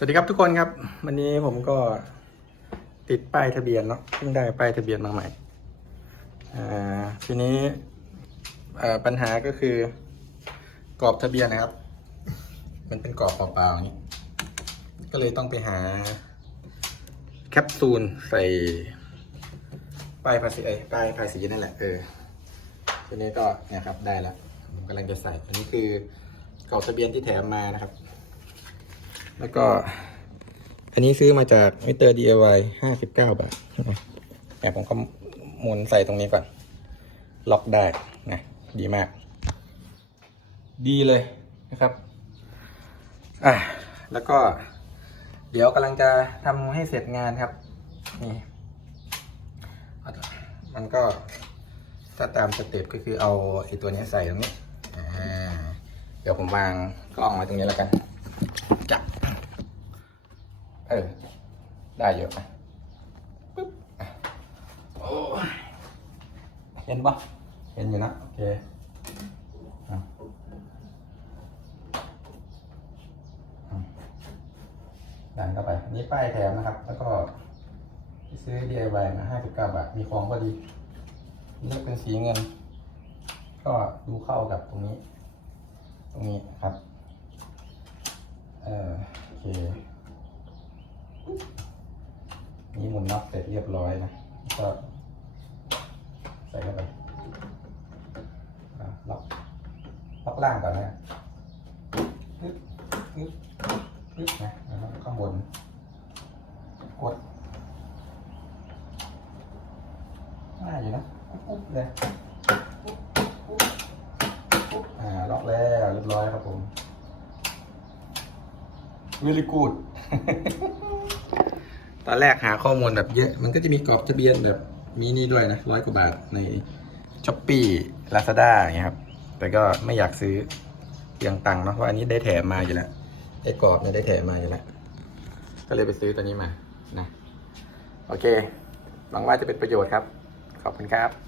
สวัสดีครับทุกคนครับ วันนี้ผมก็ติดป้ายทะเบียนเนาะเพิ่งได้ป้ายทะเบียนมาใหม่ทีนี้ปัญหาก็คือกรอบทะเบียนนะครับ มันเป็นกรอบเปล่าๆนี้ก็เลยต้องไปหา แคปซูลใส่ป้ายภาษีเอ้ป้ายภาษีนั่นแหละเออทีนี้ก็เนี่ยครับได้แล้วผมกำลังจะใส่อันนี้คือกรอบทะเบียนที่แถมมานะครับ แล้วก็ อันนี้ซื้อมาจากมิเตอร์ DIY ห้าสิบเก้าบาทแต่ผมก็หมุนใส่ตรงนี้ก่อน ล็อกได้นะดีมาก ดีเลยนะครับ อะ แล้วก็ เดี๋ยวกำลังจะทำให้เสร็จงานครับ นี่ มันก็ถ้าตามสเต็ปก็คือเอาไอ้ตัวนี้ใส่ตรงนี้ เดี๋ยวผมวางกล้องไว้ตรงนี้แล้วกัน จับ เออ ได้เยอะอ่ปึ๊บอะโอ้ยเห็นปะเห็นอยู่นะ โอเคดันเข้าไป นี้ป้ายแถมนะครับ แล้วก็ซื้อ DIY มา59 บาท มีของพอดีเลือกเป็นสีเงิน ก็ดูเข้ากับตรงนี้ ตรงนี้ครับ เออโอเค นี่หมุนน็อตเสร็จเรียบร้อยนะ ก็ใส่เข้าไปล็อกล็อกล่างก่อนนะปึ๊บปึ๊บปึ๊บนะแล้วก็ข้างบน กดง่ายอยู่นะปุ๊บเลยปุ๊บๆปุ๊บอ่าล็อกแล้วเรียบร้อยครับผม really good ตอนแรกหาข้อมูลแบบเยอะ มันก็จะมีกรอบทะเบียนแบบมีนี่ด้วยนะร้อยกว่าบาทในช้อปปี้ลาซาด้าอย่างเงี้ยครับ แต่ก็ไม่อยากซื้อเพียงตังค์เนาะเพราะอันนี้ได้แถมมาอยู่แล้วไอ้กรอบเนี่ยได้แถมมาอยู่แล้ว ก็เลยไปซื้อตัวนี้มานะ โอเค หวังว่าจะเป็นประโยชน์ครับ ขอบคุณครับ